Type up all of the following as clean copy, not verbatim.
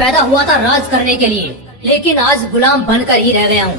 पैदा हुआ था राज करने के लिए, लेकिन आज गुलाम बनकर ही रह गया हूँ।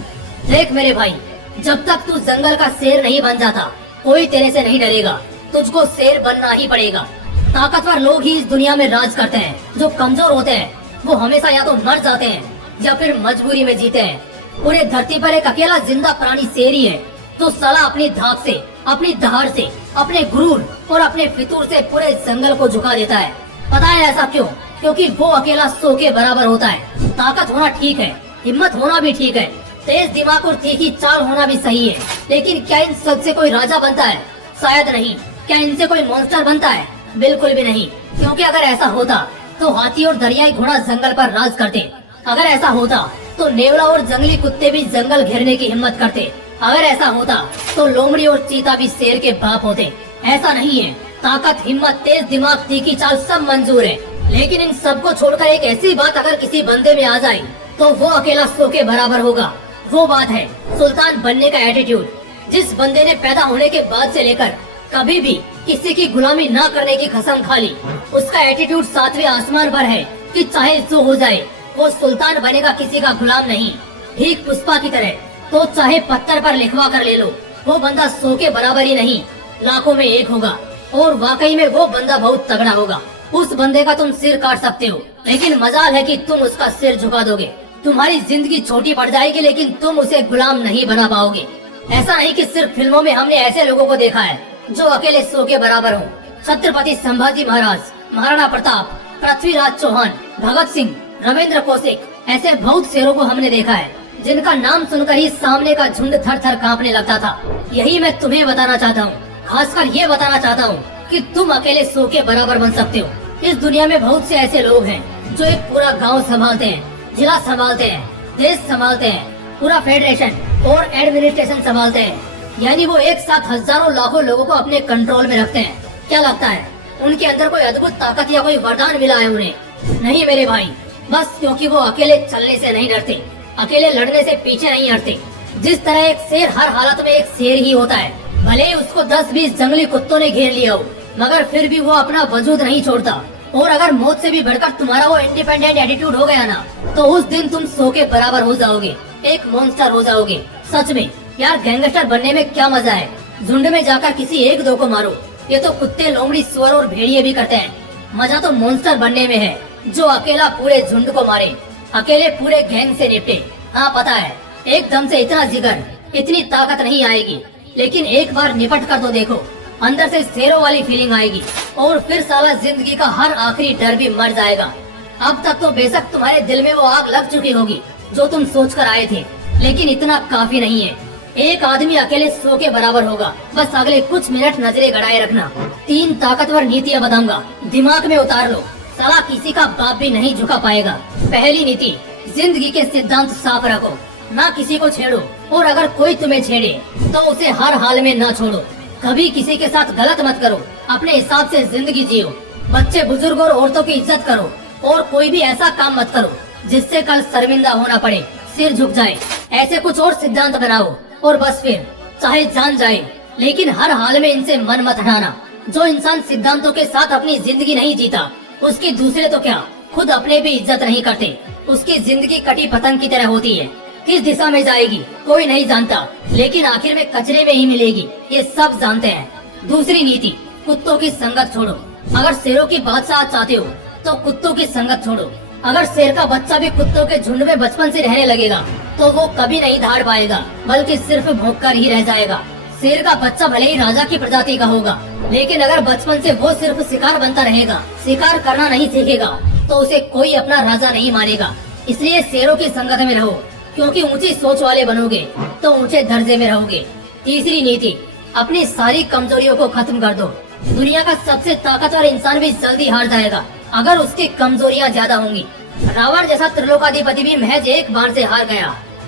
देख मेरे भाई, जब तक तू जंगल का शेर नहीं बन जाता, कोई तेरे से नहीं डरेगा। तुझको शेर बनना ही पड़ेगा। ताकतवर लोग ही इस दुनिया में राज करते हैं। जो कमजोर होते हैं वो हमेशा या तो मर जाते हैं या फिर मजबूरी में जीते हैं। पूरे धरती पर एक अकेला जिंदा प्राणी शेर ही है, तो साला अपनी धाक से, अपनी दहाड़ से, अपने गुरूर और अपने फितूर से पूरे जंगल को झुका देता है। पता है ऐसा क्यों? क्योंकि वो अकेला 100 के बराबर होता है। ताकत होना ठीक है, हिम्मत होना भी ठीक है, तेज दिमाग और तीखी चाल होना भी सही है, लेकिन क्या इन सब से कोई राजा बनता है? शायद नहीं। क्या इनसे कोई मॉन्स्टर बनता है? बिल्कुल भी नहीं। क्योंकि अगर ऐसा होता तो हाथी और दरियाई घोड़ा जंगल पर राज करते। अगर ऐसा होता तो नेवला और जंगली कुत्ते भी जंगल घेरने की हिम्मत करते। अगर ऐसा होता तो लोमड़ी और चीता भी शेर के बाप होते। ऐसा नहीं है। ताकत, हिम्मत, तेज दिमाग, तीखी चाल सब मंजूर है, लेकिन इन सबको छोड़कर एक ऐसी बात अगर किसी बंदे में आ जाए तो वो अकेला 100 के बराबर होगा। वो बात है सुल्तान बनने का एटीट्यूड। जिस बंदे ने पैदा होने के बाद से लेकर कभी भी किसी की गुलामी ना करने की कसम खा ली, उसका एटीट्यूड 7वें आसमान पर है कि चाहे जो हो जाए वो सुल्तान बनेगा, किसी का गुलाम नहीं। ठीक पुष्पा की तरह, तो चाहे पत्थर पर लिखवा कर ले लो, वो बंदा 100 के बराबर ही नहीं, लाखों में एक होगा। और वाकई में वो बंदा बहुत तगड़ा होगा। उस बंदे का तुम सिर काट सकते हो, लेकिन मजाल है कि तुम उसका सिर झुका दोगे। तुम्हारी जिंदगी छोटी पड़ जाएगी, लेकिन तुम उसे गुलाम नहीं बना पाओगे। ऐसा नहीं कि सिर्फ फिल्मों में हमने ऐसे लोगों को देखा है जो अकेले 100 के बराबर हो। छत्रपति संभाजी महाराज, महाराणा प्रताप, पृथ्वीराज चौहान, भगत सिंह, रविंद्र कौशिक, ऐसे बहुत शेरों को हमने देखा है जिनका नाम सुनकर ही सामने का झुंड थर थर कांपने लगता था। यही मैं तुम्हें बताना चाहता हूँ, खासकर ये बताना चाहता हूँ कि तुम अकेले 100 के बराबर बन सकते हो। इस दुनिया में बहुत से ऐसे लोग हैं जो एक पूरा गांव संभालते हैं, जिला संभालते हैं, देश संभालते हैं, पूरा फेडरेशन और एडमिनिस्ट्रेशन संभालते हैं। यानी वो एक साथ हजारों लाखों लोगों को अपने कंट्रोल में रखते हैं। क्या लगता है उनके अंदर कोई अद्भुत ताकत या कोई वरदान मिला है उन्हें? नहीं मेरे भाई, बस क्योंकि वो अकेले चलने से नहीं डरते, अकेले लड़ने से पीछे नहीं हटते। जिस तरह एक शेर हर हालत में एक शेर ही होता है, भले ही उसको 10-20 जंगली कुत्तों ने घेर लिया हो, मगर फिर भी वो अपना वजूद नहीं छोड़ता। और अगर मौत से भी बढ़कर तुम्हारा वो इंडिपेंडेंट एटीट्यूड हो गया ना, तो उस दिन तुम 100 के बराबर हो जाओगे, एक मॉन्स्टर हो जाओगे। सच में यार, गैंगस्टर बनने में क्या मजा है? झुंड में जाकर किसी एक दो को मारो, ये तो कुत्ते, लोमड़ी, सुअर और भेड़िए भी करते हैं। मजा तो मॉन्स्टर बनने में है, जो अकेला पूरे झुंड को मारे, अकेले पूरे गैंग से निपटे। हाँ पता है, एकदम से इतना जिगर, इतनी ताकत नहीं आएगी, लेकिन एक बार निपट कर तो देखो, अंदर से शेरों वाली फीलिंग आएगी। और फिर साला जिंदगी का हर आखिरी डर भी मर जाएगा। अब तक तो बेशक तुम्हारे दिल में वो आग लग चुकी होगी जो तुम सोच कर आए थे, लेकिन इतना काफी नहीं है। एक आदमी अकेले 100 के बराबर होगा। बस अगले कुछ मिनट नजरें गड़ाए रखना। 3 ताकतवर नीतियाँ बताऊंगा, दिमाग में उतार लो, साला किसी का बाप भी नहीं झुका पाएगा। पहली नीति, जिंदगी के सिद्धांत साफ रखो, ना किसी को छेड़ो, और अगर कोई तुम्हें छेड़े तो उसे हर हाल में ना छोड़ो। कभी किसी के साथ गलत मत करो, अपने हिसाब से जिंदगी जियो। बच्चे, बुजुर्ग और औरतों की इज्जत करो, और कोई भी ऐसा काम मत करो जिससे कल शर्मिंदा होना पड़े, सिर झुक जाए। ऐसे कुछ और सिद्धांत बनाओ, और बस फिर चाहे जान जाए, लेकिन हर हाल में इनसे मन मत हटाना। जो इंसान सिद्धांतों के साथ अपनी जिंदगी नहीं जीता, उसकी दूसरे तो क्या, खुद अपने भी इज्जत नहीं करते। उसकी जिंदगी कटी पतंग की तरह होती है, किस दिशा में जाएगी कोई नहीं जानता, लेकिन आखिर में कचरे में ही मिलेगी, ये सब जानते हैं। दूसरी नीति, कुत्तों की संगत छोड़ो। अगर शेरों की बादशाह चाहते हो तो कुत्तों की संगत छोड़ो। अगर शेर का बच्चा भी कुत्तों के झुंड में बचपन से रहने लगेगा तो वो कभी नहीं धाड़ पाएगा, बल्कि सिर्फ भौंककर ही रह जाएगा। शेर का बच्चा भले ही राजा की प्रजाति का होगा, लेकिन अगर बचपन से वो सिर्फ शिकार बनता रहेगा, शिकार करना नहीं सीखेगा, तो उसे कोई अपना राजा नहीं मानेगा। इसलिए शेरों की संगत में रहो, क्योंकि ऊंची सोच वाले बनोगे तो ऊंचे दर्जे में रहोगे। तीसरी नीति, अपनी सारी कमजोरियों को खत्म कर दो। दुनिया का सबसे ताकतवर इंसान भी जल्दी हार जाएगा अगर उसकी कमजोरियां ज्यादा होंगी। रावण जैसा त्रिलोकाधिपति भी महज एक बार से हार गया,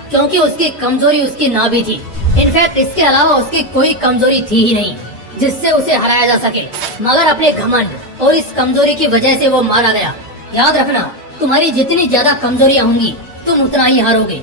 क्योंकि उसकी कमजोरी उसकी नाभि थी। इनफैक्ट इसके अलावा उसकी कोई कमजोरी थी ही नहीं जिससे उसे हराया जा सके, मगर अपने घमंड और इस कमजोरी की वजह से वो मारा गया। याद रखना, तुम्हारी जितनी ज्यादा कमजोरियां होंगी तुम उतना ही हारोगे।